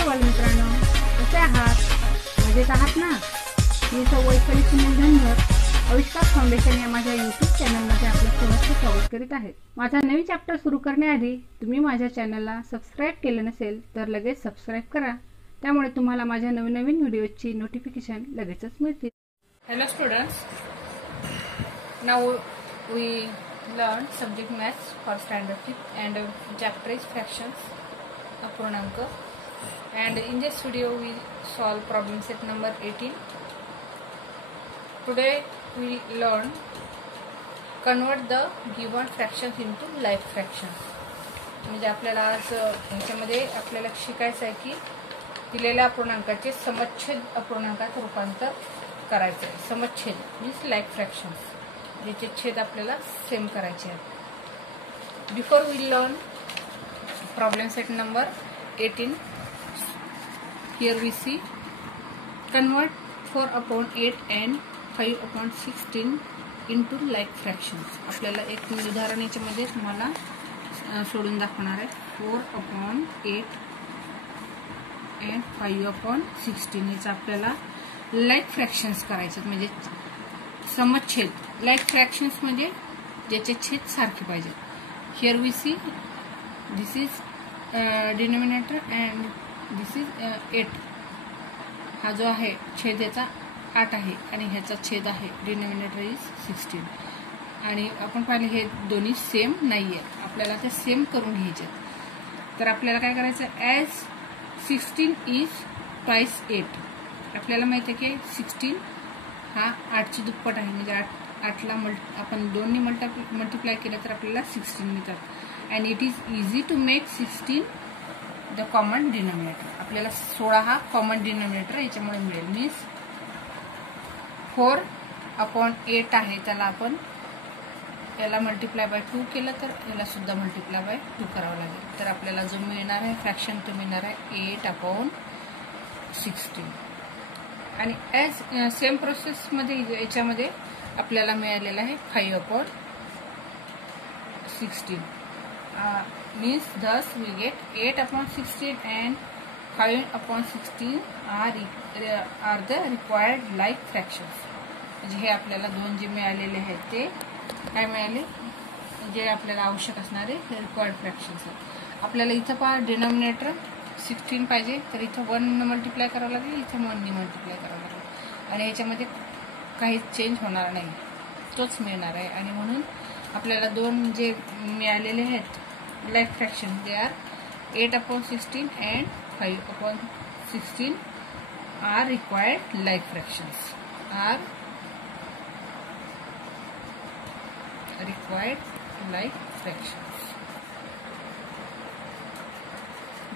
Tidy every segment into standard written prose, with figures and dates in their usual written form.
नमस्कार मित्रांनो, कसे आहात? मजेत आहात ना? मी वैशाली सुनील धनगर आविष्कार फाउंडेशन या माझ्या यूट्यूब चॅनलमध्ये आपलं सहर्ष स्वागत करीत आहे। माझा नवीन चॅप्टर सुरू करण्याआधी तुम्ही माझ्या चॅनलला सबस्क्राइब केले नसेल तर लगेच सबस्क्राइब करा, त्यामुळे तुम्हाला माझ्या नवीन व्हिडिओची नोटिफिकेशन लगेचच मिळतील। Hello students, now we learn subject maths for standard 5th and chapter is fractions अपूर्णांक, and in this video we solve problem set number 18. Today we learn convert the given fractions into like fractions. म्हणजे आपल्याला आज ह्याच्यामध्ये आपल्याला शिकायचं आहे की दिलेल्या अपूर्णांकाचे समच्छेद अपूर्णांकात रूपांतर करायचं आहे। समच्छेद मीन्स लाईक फ्रॅक्शन्स, ज्याचे छेद आपल्याला सेम करायचे आहेत। Before we learn problem set number 18, here we see convert 4/8 and 5/16 into like fractions. आपल्याला एक उदाहरण याच्यामध्ये तुम्हाला सोडून दाखवणार आहे। 4/8 and 5/16 याचा आपल्याला लाईक फ्रॅक्शन्स करायचे, म्हणजे समच्छेद। लाईक फ्रॅक्शन्स म्हणजे ज्याचे छेद सारखे पाहिजे। Here we see this is denominator and this is 8। हा जो आहे छेद याचा 8 आहे आणि ह्याचा छेद आहे डिनोमिनेटर इज 16। आणि आपण पाहिले हे दोन्ही सेम नाहीये, आपल्याला ते सेम करून घ्यायचे। तर आपल्याला काय करायचं, ॲज 16 इज ट्वाइस 8। आपल्याला माहिती आहे की 16 हा 8ची दुप्पट आहे, म्हणजे 8ला आपण 2 ने मल्टिप्लाय केलं तर आपल्याला 16 मिळतात। And it is easy to make 16 the common denominator. आपल्याला 16 हा कॉमन डिनोमिनेटर याच्यामुळे मिळेल। मीन्स 4/8 आहे, त्याला आपण याला मल्टिप्लाय बाय 2 केलं तर याला सुद्धा मल्टिप्लाय बाय 2 करावं लागेल। तर आपल्याला जो मिळणार आहे फ्रॅक्शन तो मिळणार आहे 8/16। आणि ॲज सेम प्रोसेसमध्ये याच्यामध्ये आपल्याला मिळालेलं आहे 5/16। Means thus we get 8/16 and 5/16 are the required like fractions. म्हणजे हे आपल्याला दोन जे मिळालेले आहेत ते काय मिळाले, जे आपल्याला आवश्यक असणारे रिक्वायर्ड फ्रॅक्शन्स आहेत। आपल्याला इथं पहा डिनोमिनेटर 16 पाहिजे, तर इथं 1 ने मल्टिप्लाय करावं लागेल, इथं 1 ने मल्टिप्लाय करावं लागेल आणि याच्यामध्ये काहीच चेंज होणार नाही, तोच मिळणार आहे। आणि म्हणून आपल्याला दोन जे मिळालेले आहेत like fraction they are 8/16 and 5/16 are required like fractions, are required like fractions.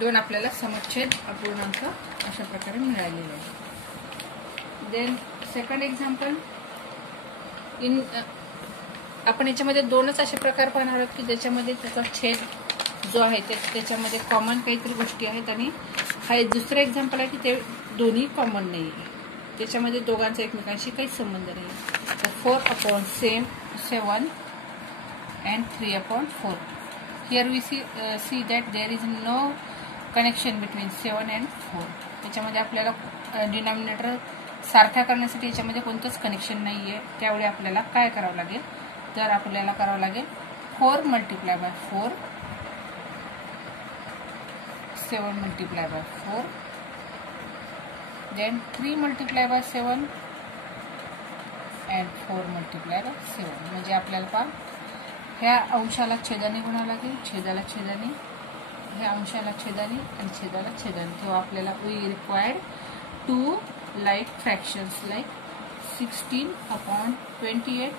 दोन आपल्याला समच्छेद अपूर्णांक अशा प्रकारे मिळालेले आहे। देन सेकंड एक्झाम्पल, इन आपण याच्यामध्ये दोनच असे प्रकार पाहणार आहोत की ज्याच्यामध्ये त्याचा छेद जो आहे त्याच्यामध्ये कॉमन काहीतरी गोष्टी आहेत, आणि हा दुसरं एक्झाम्पल आहे की ते दोन्ही कॉमन नाही आहे, त्याच्यामध्ये दोघांचा एकमेकांशी काही संबंध नाही। 4/7 and 3/4. Here we see that there is no connection between 7 and 4. याच्यामध्ये आपल्याला डिनॉमिनेटर सारखा करण्यासाठी याच्यामध्ये कोणतंच कनेक्शन नाहीये, त्यामुळे आपल्याला काय करावं लागेल, तर आपल्याला करावं लागेल 4 × 4, 7 × 4, then 3 × 7 and 4 × 7। म्हणजे आपल्याला पहा ह्या अंशाला छेदाने गुणावं लागेल, छेदाला छेदाने, ह्या अंशाला छेदाने आणि छेदाला छेदाने, तेव्हा आपल्याला we required 2 like fractions like 16/28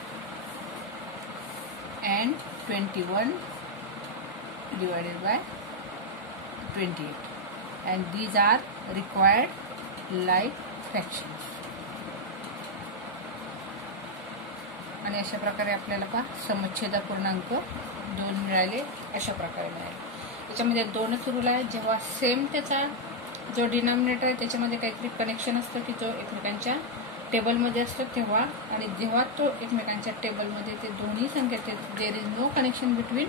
and 21 divided by 28, and these are required like fractions. आणि अशा प्रकारे आपल्याला पहा समच्छेद अपूर्णांक 2 मिळाले, अशा प्रकारे मिळाले। त्याच्यामध्ये दोनच रूल आहेत, जेव्हा सेम त्याचा जो डिनॉमिनेटर आहे त्याच्यामध्ये काहीतरी कनेक्शन असतं की जो एकमेकांच्या टेबलमध्ये असतो तेव्हा, आणि जेव्हा तो एकमेकांच्या टेबलमध्ये ते दोन्ही संख्या there is no connection between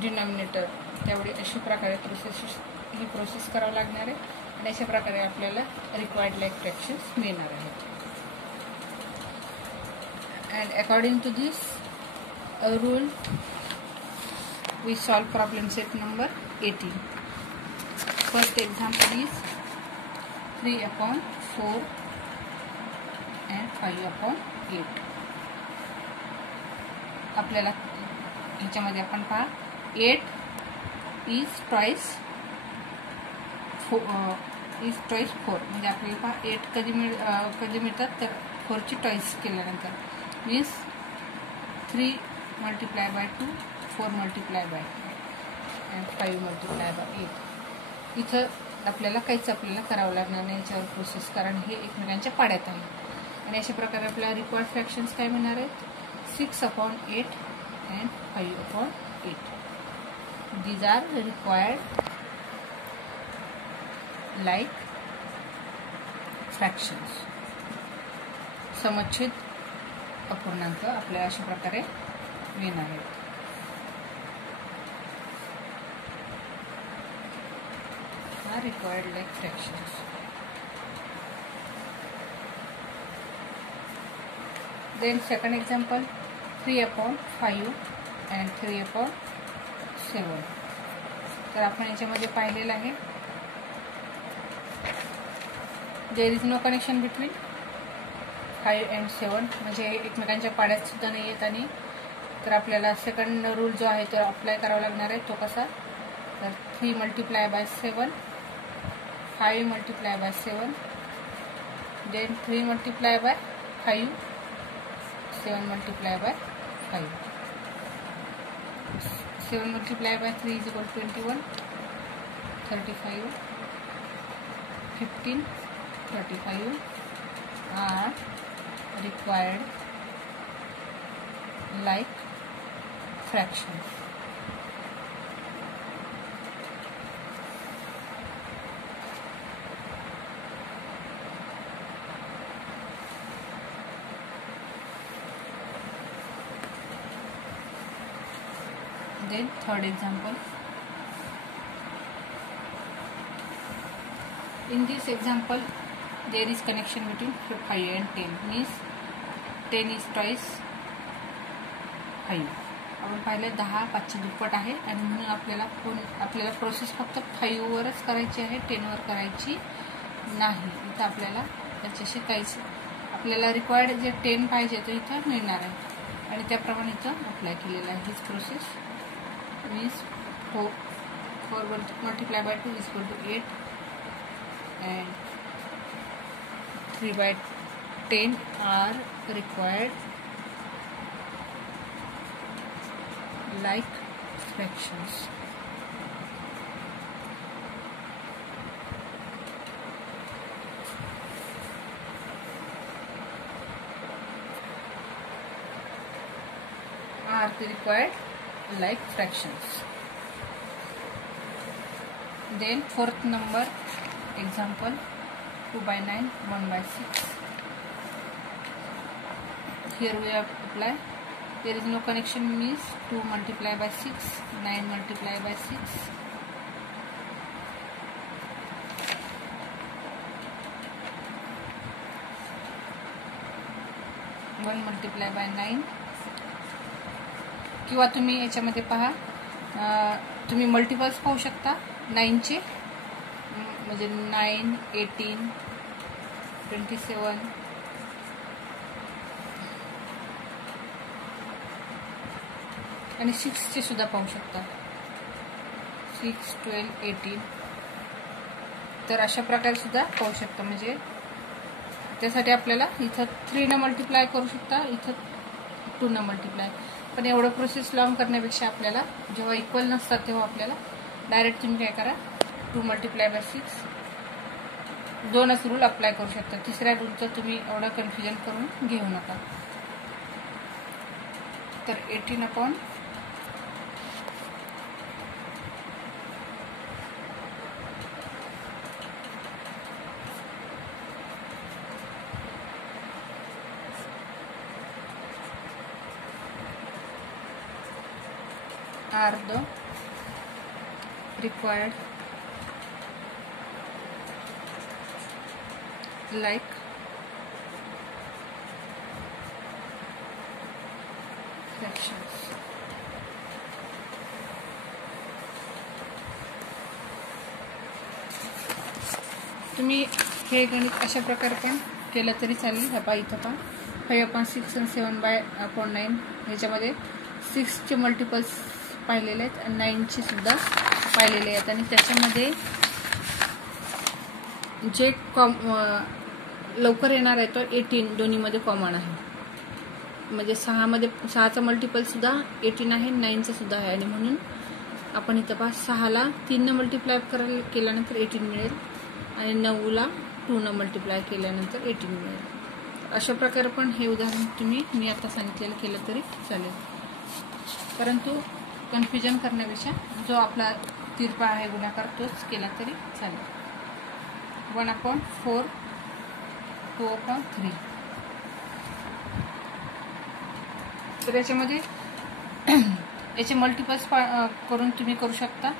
denominator, त्यावेळी अशा प्रकारे प्रोसेस ही प्रोसेस करावं लागणार आहे आणि अशा प्रकारे आपल्याला रिक्वायर्ड लाईफ फ्रॅक्शन्स मिळणार आहेत. And according to this rule we solve problem set number 18. First example is 3/4 and 5/8. आपल्याला ह्याच्यामध्ये आपण पहा 8 is twice 4 म्हणजे आपल्याला पहा 8 कधी मिळतात तर 4 ची ट्वाइस केल्यानंतर means 3 multiply by 2, 4 multiply by 2 and 5 multiply by 8. इथं आपल्याला करावं लागणार नाही याच्यावर प्रोसेस, कारण हे एकमेकांच्या पाड्यात आहे. आणि अशा प्रकारे आपल्याला रिक्वायर्ड फ्रॅक्शन्स काय मिळणार आहेत 6/8 and 5/8. These are required like fractions. समच्छेद अपूर्णांक आपल्याला अशा प्रकारे मिळणार आहेत. हा required like fractions. Then second example 3/5 and 3/7. तर आपण याच्यामध्ये पाहिलेलं आहे there is no connection between 5 and 7, म्हणजे एकमेकांच्या पाड्यात सुद्धा नाही येत. आणि तर आपल्याला सेकंड रूल जो आहे तो अप्लाय करावा लागणार आहे. तो कसा तर 3 multiply by 7, 5 multiply by 7, then 3 multiply by 5, 7 multiply by 5. 7 multiply by 3 is equal to 21, 35, 15, 35 are required like fractions. Then third example. In this example, there is connection between 5 and 10. Means 10 is twice 5. आपण पाहिलं 10 5ची दुप्पट आहे आणि म्हणून आपल्याला process फक्त 5 वरच करायची आहे, 10 वर करायची नाही. इथं आपल्याला त्याच्याशी काहीच आपल्याला रिक्वायर्ड जे 10 पाहिजे तो इथं मिळणार आहे आणि त्याप्रमाणे इथं अप्लाय केलेलं आहे. हीच process means 4 multiply by 2 is equal to 8 and 3/10 are required like fractions. Are the required like fractions. Then fourth number example 2/9, 1/6. Here we have apply. There is no connection means 2 multiply by 6, 9 multiply by 6. One multiply by 9. किंवा तुम्ही याच्यामध्ये पहा तुम्ही multiples पाहू शकता 9चे, म्हणजे 9, 18, 27 आणि 6चे सुद्धा पाहू शकता 6, 12, 18. तर अशा प्रकारे सुद्धा पाहू शकता. म्हणजे त्यासाठी आपल्याला इथं 3 न मल्टिप्लाय करू शकता, इथं 2 न मल्टिप्लाय. पण एवढं प्रोसेस लॉंग करण्यापेक्षा आपल्याला जेव्हा इक्वल नसतात तेव्हा आपल्याला डायरेक्ट तुम्ही काय करा 2 multiply by 6 दोनच रूल अप्लाय करू शकता. तिसऱ्या रूलचं तुम्ही एवढं कन्फ्युजन करून घेऊ नका. तर 18/, are the required like fractions. तुम्ही हे गणित अशा प्रकारे पण केलं तरी चालेल. ह्या पा इथं पा 5/6 आणि 7/9 ह्याच्यामध्ये 6चे मल्टिपल्स पाहिलेले आहेत आणि 9चे सुद्धा पाहिलेले आहेत. आणि त्याच्यामध्ये जे लवकर येणार आहे तो 18 दोन्हीमध्ये कॉमन आहे. म्हणजे 6चा मल्टिपल सुद्धा 18 आहे, 9चा सुद्धा आहे. आणि म्हणून आपण इथं पहा 6ला 3 मल्टिप्लाय केल्यानंतर 18 मिळेल आणि 9ला 2 मल्टिप्लाय केल्यानंतर 18 मिळेल. अशा प्रकारे पण हे उदाहरण मी आता सांगितलेलं केलं तरी चालेल. परंतु कन्फ्युजन करण्यापेक्षा जो आपला तिरपा आहे गुणाकार तोच केला तरी चालेल. 1/4 2/3. तर याच्यामध्ये याचे मल्टिपल्स करून तुम्ही करू शकता.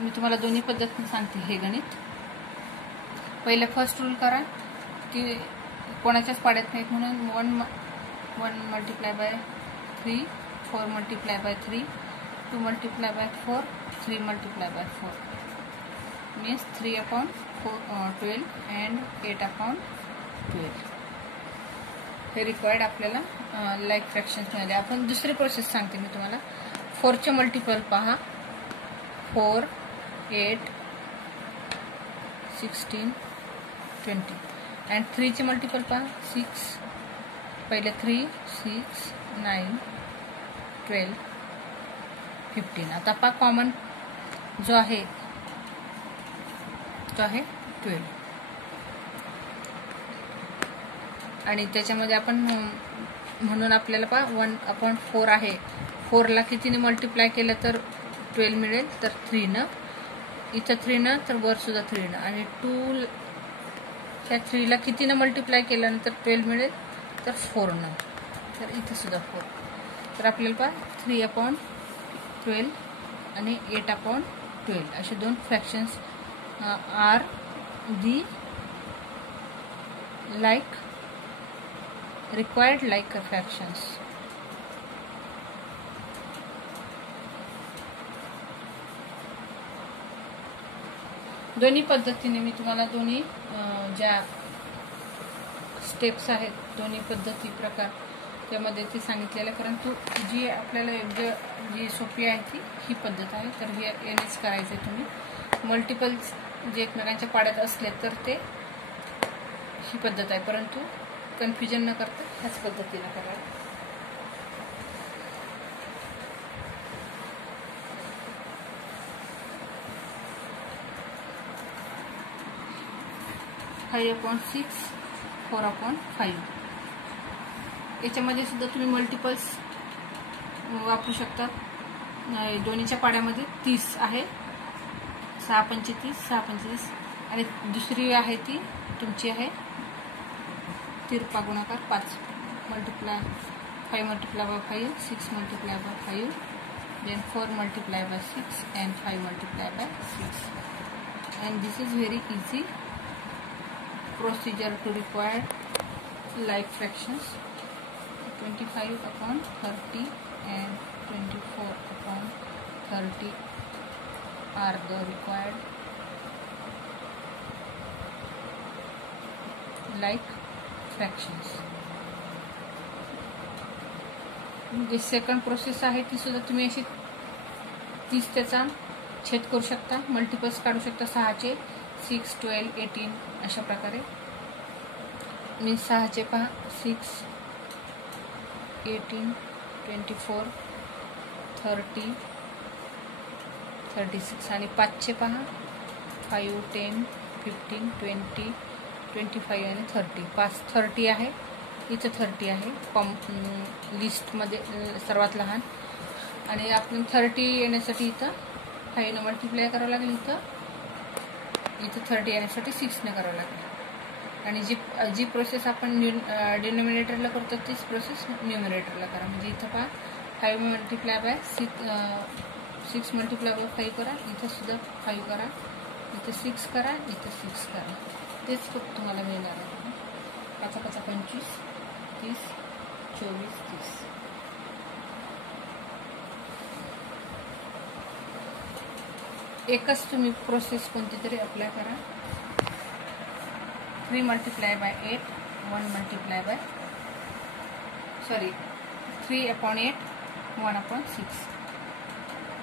मी तुम्हाला दोन्ही पद्धतीने सांगते हे गणित. पहिले फर्स्ट रूल करा की कोणाच्याच पाड्यात नाहीत म्हणून 1 multiply by 3, 4 multiply by 3, 2 multiply by 4, 3 multiply by 4 means 3/12 and 8/12. हे रिक्वायर्ड आपल्याला लाईक फ्रॅक्शन्स मिळाले. आपण दुसरी प्रोसेस सांगते मी तुम्हाला. 4चे मल्टिपल पहा. 4, 8, 16, 20. अँड 3चे मल्टिपल पहा. 6, पहिले 3, 6, 9, 12, 15. आता पहा कॉमन जो आहे तो आहे 12. आणि त्याच्यामध्ये आपण म्हणून आपल्याला पहा 1/4 आहे. 4ला कितीने मल्टिप्लाय केलं तर 12 मिळेल, तर 3 इथं 3 तर वर सुद्धा 3 आणि 2 त्या 3ला कितीनं मल्टिप्लाय केल्यानंतर 12 मिळेल तर 4 तर इथं सुद्धा 4. तर आपल्याला पहा 3/12 आणि 8/12 असे दोन fractions are the like required like fractions. दोन्ही पद्धतीने मी तुम्हाला दोन्ही ज्या स्टेप्स आहेत दोन्ही पद्धती प्रकार त्यामध्ये ते सांगितलेलं. परंतु जी आपल्याला योग्य जी सोपी आहे ती ही पद्धत आहे. तर हे यानेच करायचं आहे. तुम्ही मल्टिपल्स जे एकमेकांच्या पाड्यात असले तर ते ही पद्धत आहे. परंतु कन्फ्युजन न करता ह्याच पद्धतीने करा. फाइव 5/6 4/5 याच्यामध्ये सुद्धा तुम्ही मल्टिपल्स वापरू शकता. दोन्हीच्या पाड्यामध्ये 30 आहे. 6×5 = 30, 6×5 आणि दुसरी आहे ती तुमची आहे तिरपा गुणाकार 5 multiply 5 multiply by 5, 6 multiply by 5, then 4 multiply by 6 and 5 multiply by 6. And this is very easy procedure to require like fractions. 25/30 and 24/30 are the required like fractions. जी सेकंड प्रोसेस आहे ती सुद्धा तुम्ही अशी 30 त्याचा छेद करू शकता. मल्टिपल्स काढू शकता 6चे 6, 12, 18 अशा प्रकारे. मी 6चे पहा 6, 18, 24, 30, 36 आणि 5चे पहा 5, 10, 15, 20, 25 आणि 30. 5 30 आहे. इथं 30 आहे लिस्टमध्ये सर्वात लहान. आणि आपण 30 येण्यासाठी इथं 5 मल्टिप्लाय करावं लागेल. इथं 30 येण्यासाठी 6 करावं लागेल. आणि जी प्रोसेस आपण डिनोमिनेटरला करतो तीच प्रोसेस न्यूमरेटरला करा. म्हणजे इथं पहा 5 मल्टिप्लाय बाय 6 मल्टिप्लाय बाय 5 करा. इथं सुद्धा 5 करा. इथं 6 करा. इथं 6 करा. तेच फक्त तुम्हाला मिळणार आहे. 5 5 25, 30, 24, 30. एकच तुम्ही प्रोसेस कोणती तरी अप्लाय करा. 3 multiply by 8, 1 multiply by 3/8, 1/6.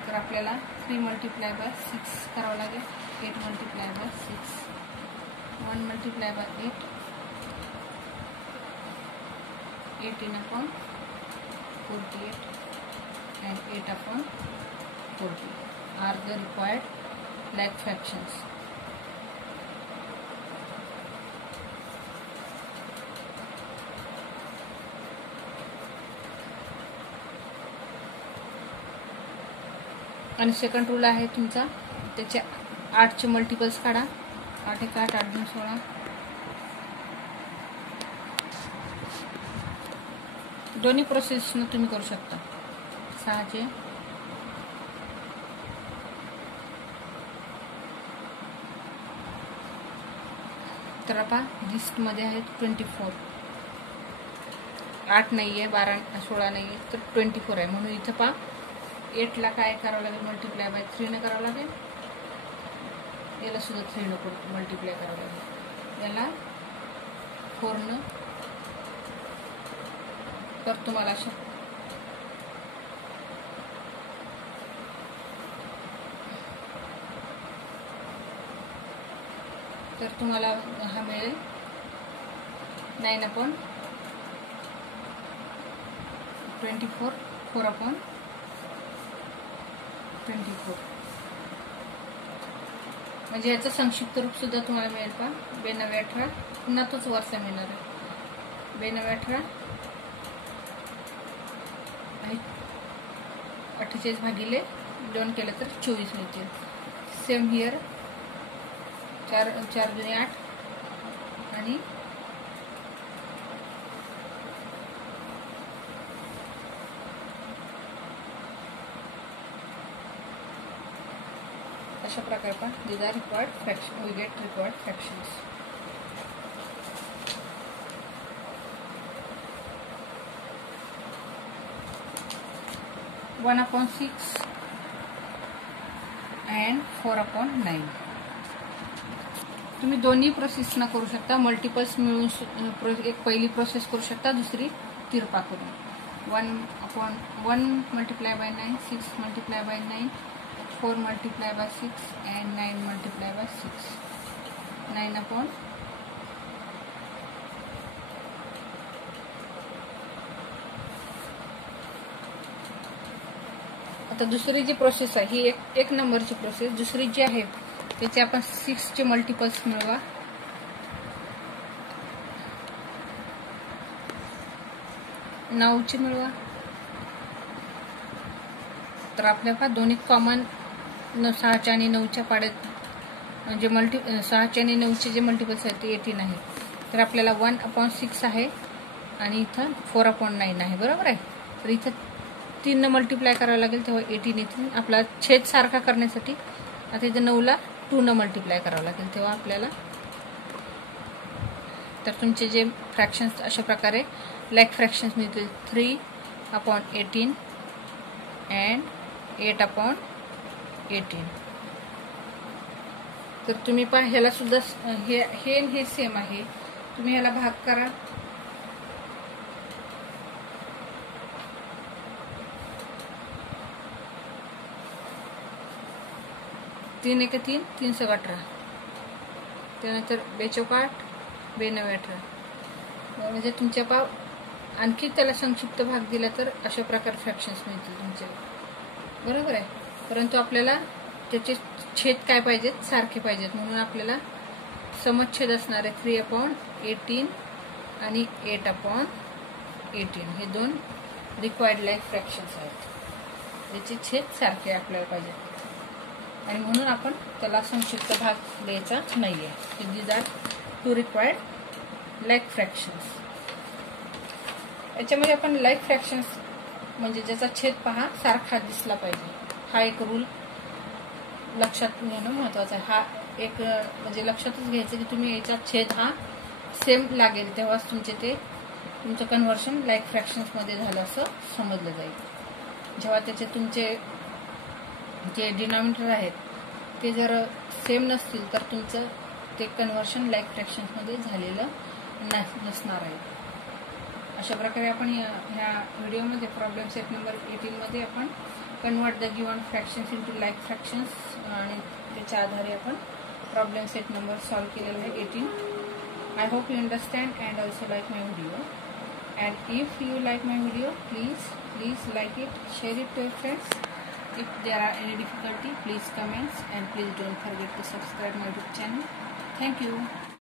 तर आपल्याला 3 multiply by 6 करावं लागेल. 8 multiply by 6, 1 multiply by 8, 18/48 and 8/40 are the required like fractions. आणि सेकंड रूल आहे तुमचा, त्याचे 8चे मल्टिपल्स काढा. 8 1 8, 8 2 16. दोन्ही प्रोसेसनं तुम्ही करू शकता. 6चे तर आता लिस्टमध्ये आहेत 24. 8 नाही आहे, 12 16 नाही आहे, तर 24 आहे. म्हणून इथं पहा 8 ला काय करावं लागेल, मल्टिप्लाय बाय 3 ने करावं लागेल. याला सुद्धा 3 ने मल्टिप्लाय करावं लागेल. याला 4 ने. तर तुम्हाला अशा हा मिळेल 9/24, 4/24. म्हणजे याचं संक्षिप्त रूप सुद्धा तुम्हाला मिळेल का 92/18. पुन्हा तोच वर्षा मिळणार आहे. 92/18 आणि 48/2 केलं तर 24 मिळतील. सेम हिअर 4 2 8 आणि अशा प्रकारे पण these are required fraction. We get required fractions. (1/6) and 4/9. तुम्ही दोन्ही प्रोसेसना करू शकता. मल्टिपल्स मिळून एक पहिली प्रोसेस करू शकता, दुसरी तिरपा करून. 1/1 multiply by 9, 6 multiply by 9, 4 multiply by 6 and 9 multiply by 6. 9/. आता दुसरी जी प्रोसेस आहे ही एक नंबरची प्रोसेस. दुसरी जी आहे त्याचे आपण 6चे मल्टिपल्स मिळवा. 9चे मिळवा. तर आपल्याला दोन्ही कॉमन 6च्या आणि 9च्या पाड्यात म्हणजे 6चे आणि 9चे जे मल्टिपल्स आहेत ते 18 आहे. तर आपल्याला 1/6 आहे आणि इथं 4/9 आहे. बरोबर आहे. तर इथं 3 ने मल्टिप्लाय करावं लागेल तेव्हा 18 येतील. आपला छेद सारखा करण्यासाठी आता इथं 9ला 2 ने मल्टिप्लाय करावं लागेल तेव्हा आपल्याला. तर तुमचे जे फ्रॅक्शन्स अशा प्रकारे लाईक फ्रॅक्शन्स मिळतील. 3/18 अँड 8/18. तर तुम्ही पहा ह्याला सुद्धा हे सेम आहे. तुम्ही ह्याला भाग करा. तीन 1 3, 3 6 18. त्यानंतर 2 4 8, 2 9 18. म्हणजे तुमच्या पा आणखी त्याला संक्षिप्त भाग दिला तर अशा प्रकारे फ्रॅक्शन्स मिळतील तुमचे. बरोबर आहे. परंतु आपल्याला त्याचे छेद काय पाहिजेत, सारखे पाहिजेत. म्हणून आपल्याला समछेद असणार आहे 3/18 आणि 8/18. हे 2 रिक्वायर्ड लाईक फ्रॅक्शन्स आहेत. त्याचे छेद सारखे आपल्याला पाहिजेत आणि म्हणून आपण त्याला संक्षिप्त भाग द्यायचा नाहीये. These are 2 required like fractions. याच्यामध्ये आपण लाईक फ्रॅक्शन्स म्हणजे ज्याचा छेद पहा सारखा दिसला पाहिजे. हा एक रूल लक्षात घेणं महत्वाचं आहे. हा एक म्हणजे लक्षातच घ्यायचं की तुम्ही याच्यात छेद हा सेम लागेल, तेव्हाच तुमचं कन्व्हर्शन लाईक फ्रॅक्शन्समध्ये झालं असं समजलं जाईल. जेव्हा त्याचे तुमचे जे डिनॉमिनेटर आहेत ते जर सेम नसतील तर तुमचं ते कन्व्हर्शन लाईक फ्रॅक्शन्समध्ये झालेलं नसणार आहे. अशा प्रकारे आपण ह्या व्हिडिओमध्ये प्रॉब्लेम सेट नंबर 18 मध्ये आपण convert the given fractions into like fractions आणि त्याच्या आधारे आपण प्रॉब्लेम सेट नंबर सॉल्व केलेला आहे 18. I hope you understand and also like my video. And if you like my video, please like it, share it to your friends. If there are any difficulty, please comments and please don't forget to subscribe my YouTube channel. Thank you.